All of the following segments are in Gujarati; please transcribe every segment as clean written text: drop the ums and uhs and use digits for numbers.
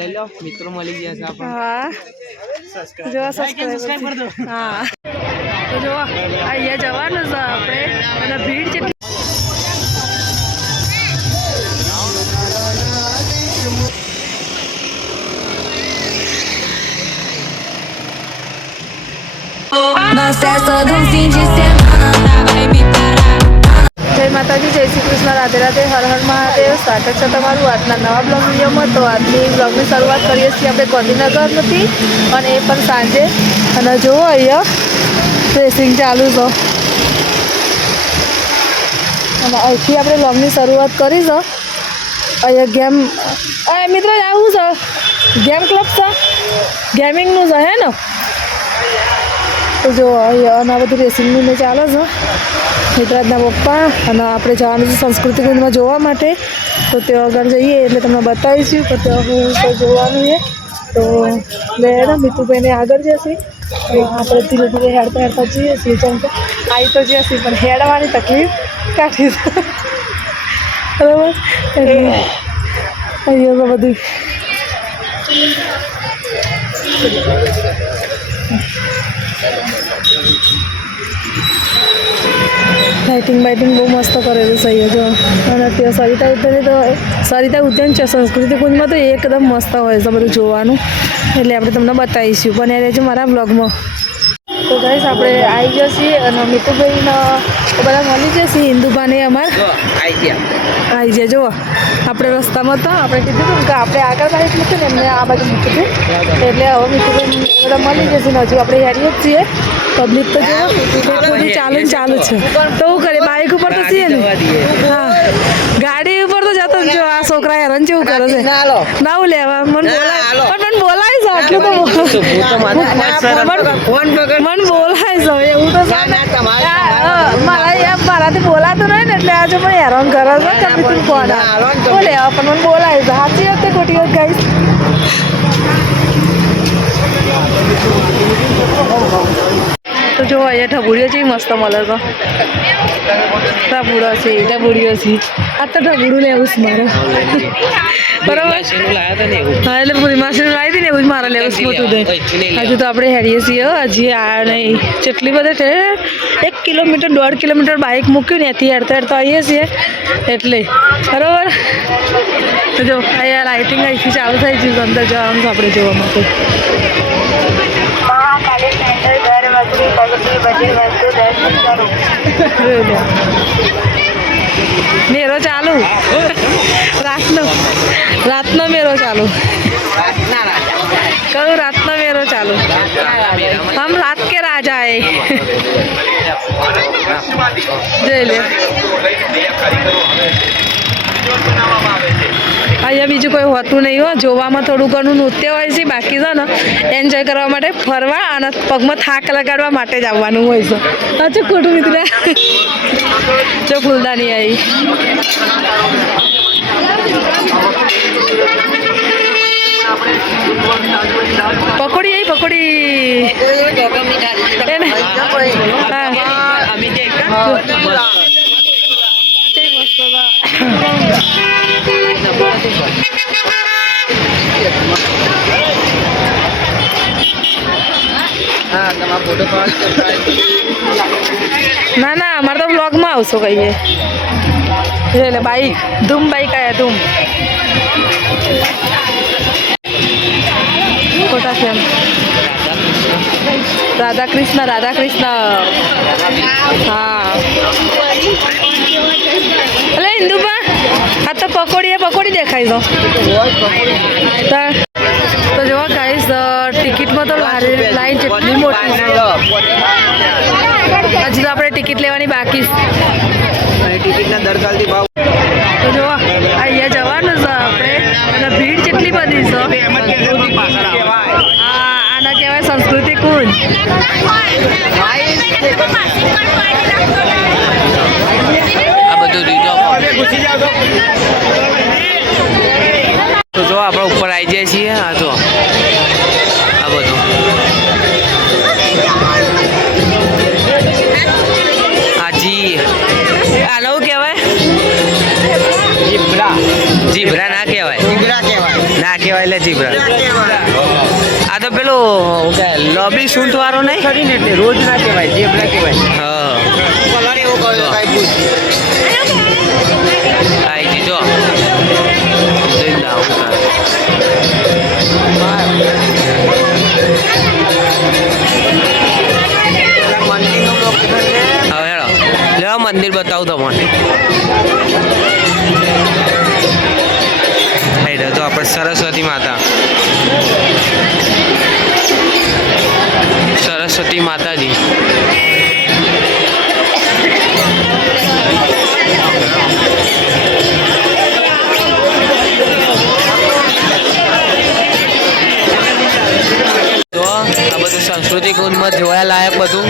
લઈ લો મિત્રો મળી ગયા છે આપણને. હા જો સબસ્ક્રાઇબ કરી દો. હા તો જો અહીંયા જવાનું છે આપણે અને ભીડ જેટલી જય માતાજી, જય શ્રી કૃષ્ણ, રાધે રાધે, હર હર મહાદેવ. સ્વાગત છે તમારું આજના નવા બ્લોગ વિડીયોમાં. તો આજની બ્લોગની શરૂઆત કરીએ છીએ આપણે ગાંધીનગરથી અને એ પણ સાંજે. અને જુઓ અહીંયા રેસિંગ ચાલુ છે અને અહીંથી આપણે બ્લોગની શરૂઆત કરી છે. અહીંયા ગેમ મિત્રો આવું છે, ગેમ ક્લબ છે, ગેમિંગનું છે હે ને. તો જો અહીંયા અને આ બધું રેસિંગનું ને ચાલે છે. મિત્રાજના પપ્પા અને આપણે જવાનું છે સંસ્કૃતિ કેન્દ્રમાં જોવા માટે. તો ત્યાં આગળ જઈએ એટલે તમને બતાવીશું કે ત્યાં હું જોવાનું છે. તો મેડમ મિતુભાઈને આગળ જશે, આપણે ધીરે ધીરે હેડતા હેડતા જઈએ છીએ. જેમ કે આવી તો જશે પણ હેડવાની તકલીફ કાઢી બરાબર. એટલે અહીંયા તો બધી લાઇટિંગ બાઇટિંગ બહુ મસ્ત કરેલું છે અહીંયા જો. અને ત્યાં સરિતા ઉદ્યાન છે સંસ્કૃતિ કુંજમાં, તો એકદમ મસ્ત હોય છે બધું જોવાનું. એટલે આપણે તમને બતાવીશું, બને રહેજો મારા બ્લોગમાં. તો ગાઈસ આપણે આવી જશે અને મિતુભાઈને બધા મળી જશે. હિન્દુભાને અમારે આવી જાય. જુઓ આપણે રસ્તામાં તો આપણે કીધું હતું કે આપણે આગળ બાઈક મૂકીએ ને એમને આ બાજુ મૂકી હતું. એટલે હવે મિતુભાઈ બધા મળી જશે ને હજુ આપણે હેરીએ જ છીએ. પબ્લિક તો જો બધી ચાલુ છે. તો શું કરીએ, બાઇક ઉપર તો છીએ ને. હા ગાડી ઉપર તો જતો જો. આ છોકરા હેરાન કેવું કરે છે ના લેવા મને બોલાય, પણ મને બોલાય છે આટલું તો મને બોલાય છે એવું તો મારાથી બોલાતું નહીં ને એટલે આજે મને હેરાન કરે છે કે તું કોણ લેવા, પણ મને બોલાય છે. સાચી વાત ખોટી વાત ગાઈસ. તો જો અહીંયા ઢબુડીઓ છે મસ્ત મળે તો. ઢબુડો છે, ઢબુડીઓ છે. આ તો ઢબુડું લેવું છે મારે બરાબર. હા એટલે પૂરી માસીનું લાવી હતી ને એવું જ મારે લેવું છે મોટું દહીં. હજુ તો આપણે હેરીએ છીએ, હજી આ નહીં. જેટલી બધે છે 1 કિલોમીટર 1.5 કિલોમીટર બાઇક મૂક્યું ને ત્યાંથી હેડતા હેડતા આવીએ છીએ એટલે બરાબર. તો જો અહીંયા લાઇટિંગ અહીંથી ચાલુ થઈ ગયું અંદર જવાનું આપણે જોવા માટે. મેરો ચાલુ રાતનો મેરો ચાલુ કરું, રાતનો મેરો ચાલુ. હમ રાત કે રાજા હે જઈ લે. અહીંયા બીજું કોઈ હોતું નહીં હો. જોવામાં થોડું ઘણું નૃત્ય હોય છે, બાકી છે ને એન્જોય કરવા માટે, ફરવા અને પગમાં થાક લગાડવા માટે જ આવવાનું હોય છે. અચ્છા ખોટું મિત્ર જો ફૂલદાની આવી. પકોડી આવી, પકોડી ના ના અમારે તો બ્લોગમાં આવશો કહીએ. એટલે બાઈક ધૂમ બાઈક આવ્યા ધૂમ ખોટા છે. રાધા કૃષ્ણ હા. એટલે હિન્દુબા આ તો પકોડી દેખાય તો જોવા ગાઈસ ટિકિટમાં તો લાઈન જેટલી મોટી છે. હજી તો આપણે ટિકિટ લેવાની બાકી ટિકિટના દરકાલથી ભાવ. તો જોવા અહીંયા જવાનું છે આપણે અને ભીડ જેટલી બધી છે. આના કહેવાય સંસ્કૃતિ કુંજ. તો જો આપણે ઉપર આવી જાય છીએ. હા જો આ બધું હાજી આનું કહેવાય જીબ્રા ના કહેવાય, ના કહેવાય લે જીબ્રા. આ તો પેલું કે લોબી સૂંઠ વાળો નહીં ખરી ને એટલે રોજ ના કહેવાય જીબ્રા કહેવાય. હા કલર એવો કહ્યો કાંઈ આઈ જી જો જોઈને આવું તાર. હવે હેડો લેવા મંદિર બતાવું તમને. હેડો તો આપણે સરસ્વતી માતા, સરસ્વતી માતાજી. તો આ બધું સાંસ્કૃતિક ઉન્મત જોયા લાયક બધું.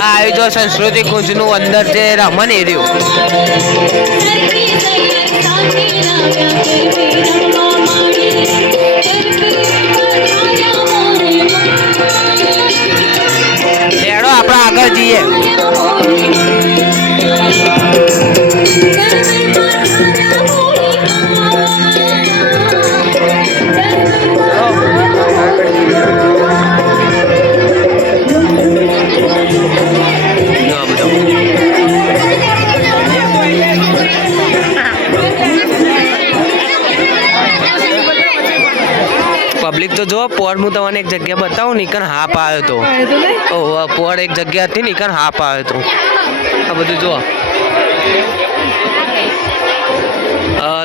આ આવ્યું જો સંસ્કૃતિક કુંજનું અંદર જે રમણ એર્યું. હેડો આપણે આગળ જઈએ. પબ્લિક તો જો પોર હું તમને એક જગ્યા બતાવું ને કણ હાપ આવ્યો તો. પોર એક જગ્યા હતી ને કણ હાપ આવ્યો તો. આ બધું જો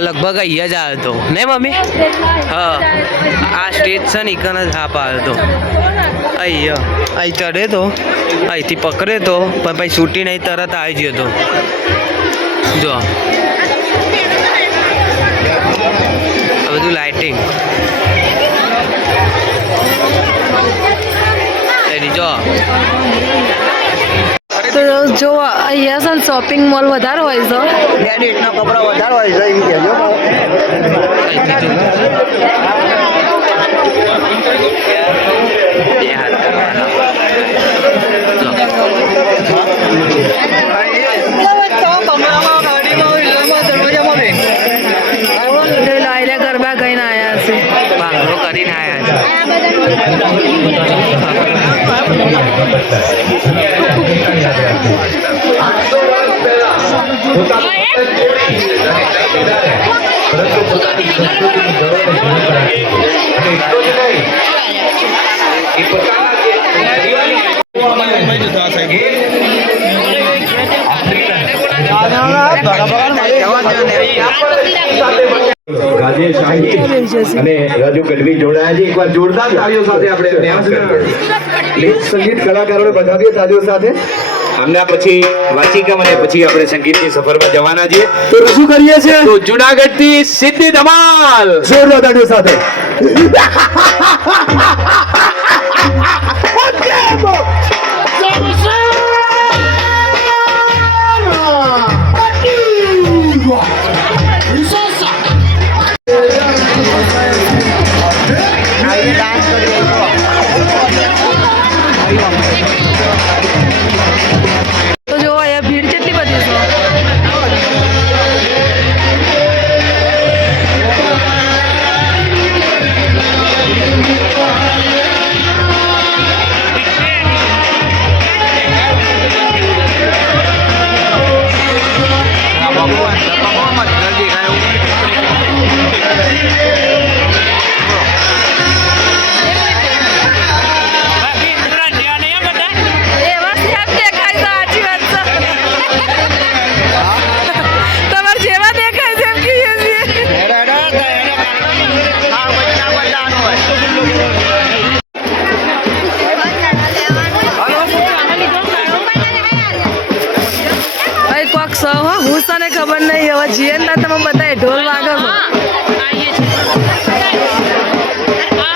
લગભગ અહીંયા જ આવ્યો તો ને મમ્મી. હા આ સ્ટેજ છે ને કણ જ હાપ આવ્યો તો. અહીંયા અહીં ચડે તો અહીંથી પકડે તો પણ પછી છૂટી નહીં તરત આવી ગયો તો. જો આ બધું લાઇટિંગ જો. તો જો અહીંયા છે ને શોપિંગ મોલ વધારે હોય છે. રેડીમેડના કપડા વધારે હોય છે એમ કહેજો. ગરબા કહીને આવ્યા છે, ભાંગડો કરીને આવ્યા ગાજે શાહી અને રાજુ ગઢવી જોડાયા છે. એકવાર જોરદાર તાળીઓ સાથે આપણે સંગીત કલાકારોને બધાવીએ તાળીઓ સાથે. આમના પછી વાચિકા અને પછી આપણે સંગીતની સફરમાં જવાના છીએ. તો રજૂ કરીએ છીએ તો જુનાગઢથી સિદ્ધિ ધમાલ જોરદાર તાળીઓ સાથે. તો જો અહીંયા ભીડ કેટલી બધી છે. હું તને ખબર નહીં હવે જીએ ને તમે બતાય ઢોલ વાગે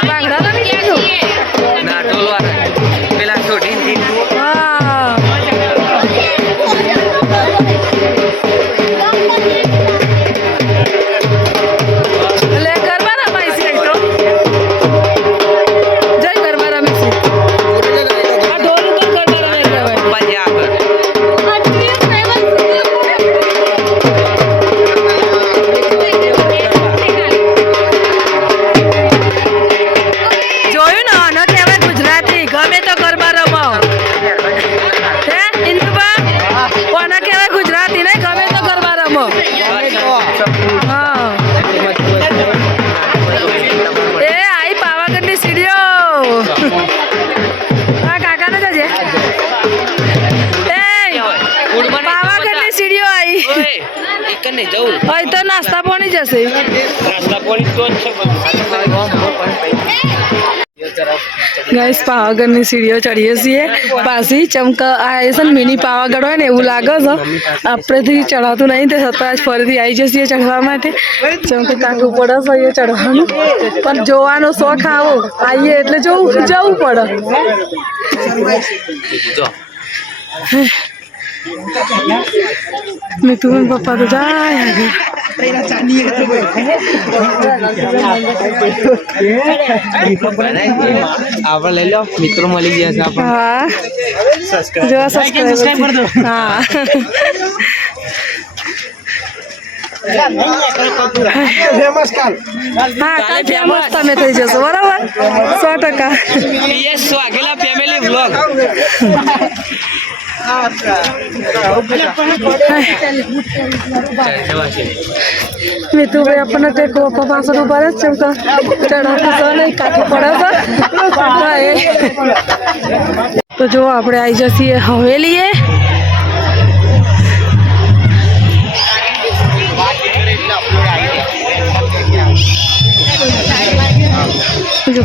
ભાંગડા તો નહીં કીધું ના ઢોલ વાળા પેલા છોડી હા એટલે ગરબા રમાય છે તો જય ગરબા રમે છે આ ઢોલ ઉપર ગરબા રમે કહેવાય આગળ જવું અહીં તો નાસ્તા પાણી જશે નાસ્તા પાણી તો જ છે ગાઈસ પાવાગઢની સીડીઓ ચડીએ છીએ પાછી ચમકા આ છે ને મિની પાવાગઢ હોય ને એવું લાગે છે આપણેથી ચડાતું નહીં તે છતાં આજ ફરીથી આવી જઈએ ચડવા માટે ચમકે કાંકું પડે છે અહીંયા ચડવાનું પણ જોવાનો શોખ આવો આવીએ એટલે જવું પડે જો મીઠું ને પપ્પા તો જાય આગળ આપણે લઈ લો મિત્રો મળી ગયા છે આપણે હા જો સબસ્ક્રાઇબ હા હા કાલે ફેમસ તમે થઈ જશો બરાબર 100% PS Vaghela family vlog Mithubhai આપણને ટેકો પપ્પા પાછળ ઉભા રહે છે ચડાવતું તો નહીં કાઢવું પડે છે તો જો આપણે આવી જઈએ હવેલીએ જો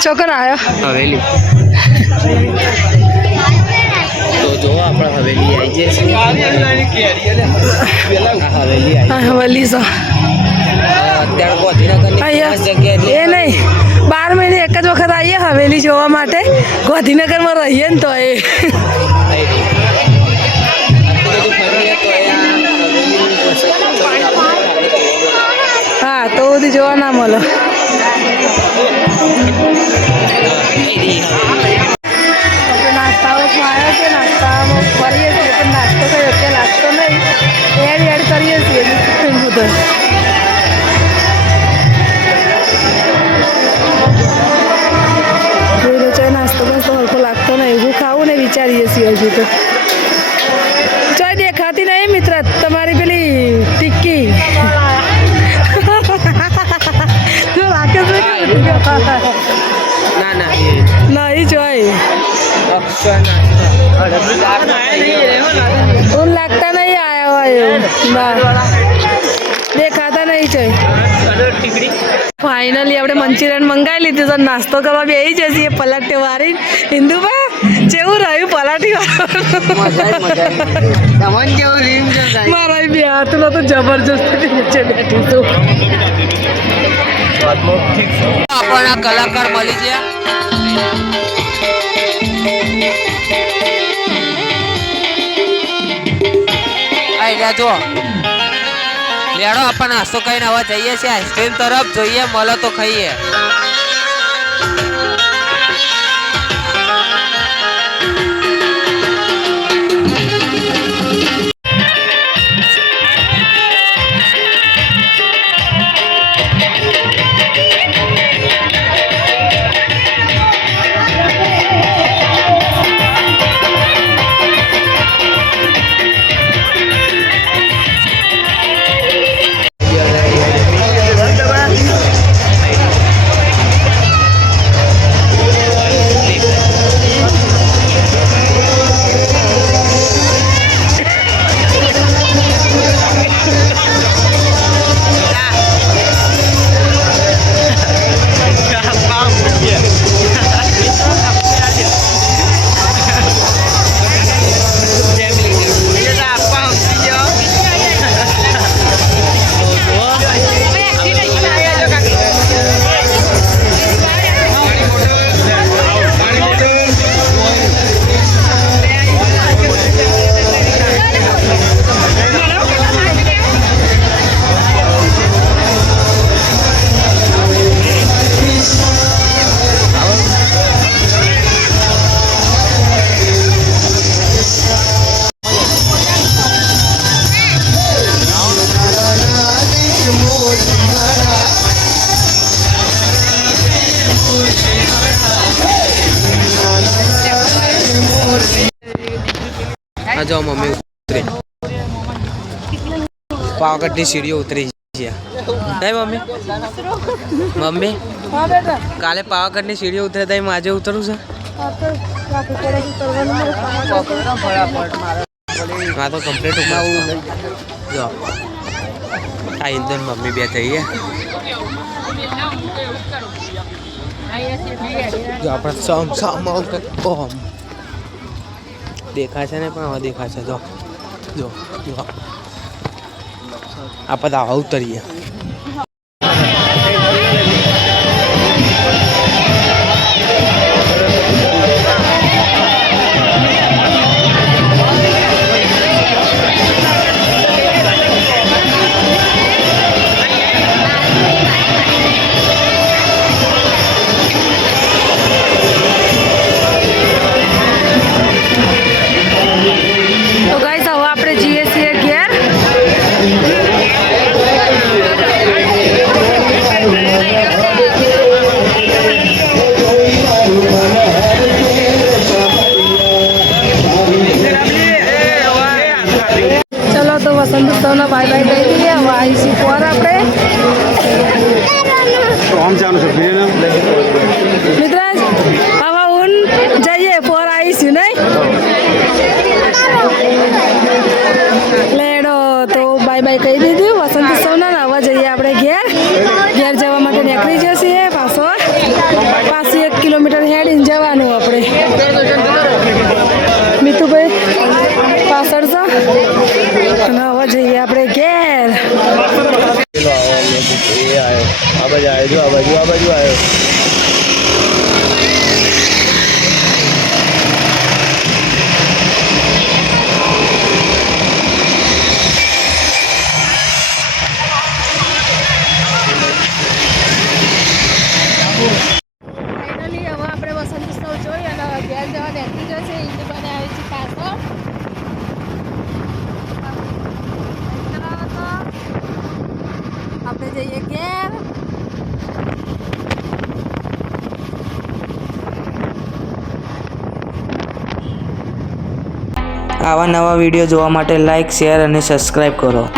ચોકર આવ્યો હવેલી તો જો આપણે હવેલી આવી જઈએ હવેલી હા હવેલી છે અત્યારે ગોધીનગરની ખાસ જગ્યા એ નહીં 12 મહિને એક જ વખત આવીએ હવેલી જોવા માટે ગોધીનગરમાં રહીએ ને તો એ હા તો બધી જોવા ના મળે નાસ્તાઓમાં આવ્યા છે નાસ્તામાં ફરીએ છીએ પણ નાસ્તો કઈ યોગ્ય લાગતો નહીં એડ કરીએ છીએ બધું નાસ્તો બસ્તો હલકો લાગતો નહીં એવું ખાવું ને વિચારીએ છીએ હજુ તો ચોય દેખાતી નહીં મિત્ર તમારી પેલી ટિક્કી જો લાગે છે ના ના નહીં જોઈ ઊન લાગતા નહીં આયા હોય દેખાતા નહીં જોઈ ફાઇનલી આપણે મંચુરિયન મંગાવી લીધું તો નાસ્તો કરવા બેસી જશે પલાટે વારી હિન્દુબા જેવું રહ્યું પલાટી મારા બે હાથમાં તો જબરજસ્તી નીચે બેઠી છું આપણા કલાકાર મળી ગયા આઈડિયા જો લેડો આપણે નાસ્તો કરીને હવે જઈએ છીએ આઈસ્ક્રીમ તરફ જોઈએ મળે તો ખાઈએ આ જો મમ્મી ઉતરે પાવાગઢની સીડીઓ ઉતરી છે નહીં મમ્મી મમ્મી હા બેટા કાલે પાવાગઢની સીડીઓ ઉતરે તો આજે ઉતરું છે હા તો કમ્પ્લીટ ઉપર જો આ ઇન્દન મમ્મી બે જઈએ જો આપણે સમ દેખાય છે ને પણ હવે દેખાય છે જો જો જો આપણે તો ઉતરીએ તો ગાઈસ હવે આપણે જઈએ છીએ ઘેર ચલો તો વસંત ઉત્સવના બાય બાય કહી દઈએ હવે આવીશું પર આપણે મિત્રાજ હવે હું જઈએ પર આવીશું નહીં લેડો તો બાય બાય કહી દીધું વસંત ઉત્સવના ને હવે જઈએ આપણે ઘેર જવા માટે નીકળી જશે પાછું 1 કિલોમીટર હેડીને જવાનું આપણે મીતુભાઈ પાછળ છો અને હવે જઈએ આપણે ઘેર આ બાજુ આવ્યો આ બાજુ આવ્યો ફાઇનલી હવે આપણે વસંત ઉત્સવ જોઈ અને ઘેર જવા નીકળી જશે ઇન્દુબાને આવી છે પાછળ આપણે જઈએ ઘેર આવા નવા વિડીયો જોવા માટે લાઈક શેર અને સબસ્ક્રાઈબ કરો.